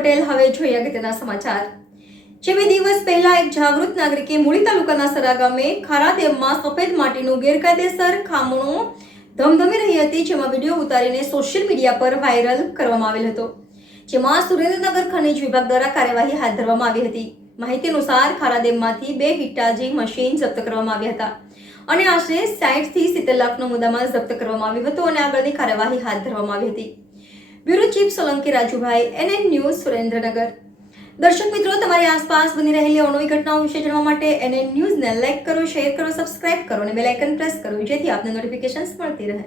પટેલ। હવે જોઈએ અગત્યના સમાચાર। જે 2 દિવસ પહેલા એક જાગૃત નાગરિકે મૂળી તાલુકાના સરા ગામે ખારા ડેમમાં સફેદ માટીનું ગેરકાયદેસર ખામણો ધમધમી રહી હતી, જેમાં વિડીયો ઉતારીને સોશિયલ મીડિયા પર વાયરલ કરવામાં આવેલ હતો, જેમાં સુરેન્દ્રનગર ખનિજ વિભાગ દ્વારા કાર્યવાહી હાથ ધરવામાં આવી હતી। માહિતી અનુસાર ખારા ડેમમાંથી 2 હિટાચી મશીન જપ્ત કરવામાં આવ્યા હતા અને આશરે 60 થી 70 લાખનો મુદ્દામાલ જપ્ત કરવામાં આવ્યો હતો અને આગળની કાર્યવાહી હાથ ધરવામાં આવી હતી। Bureau chief Solanki Rajubhai, NN news, Surendranagar. દર્શક મિત્રો, તમારી આસપાસ બની રહેલી અવનવી ઘટનાઓ વિશે જાણવા માટે NN ન્યૂઝને લાઈક કરો, શેર કરો, સબસ્ક્રાઇબ કરો અને બેલ આઇકન પ્રેસ કરો, જેથી આપને નોટિફિકેશન્સ મળતી રહે।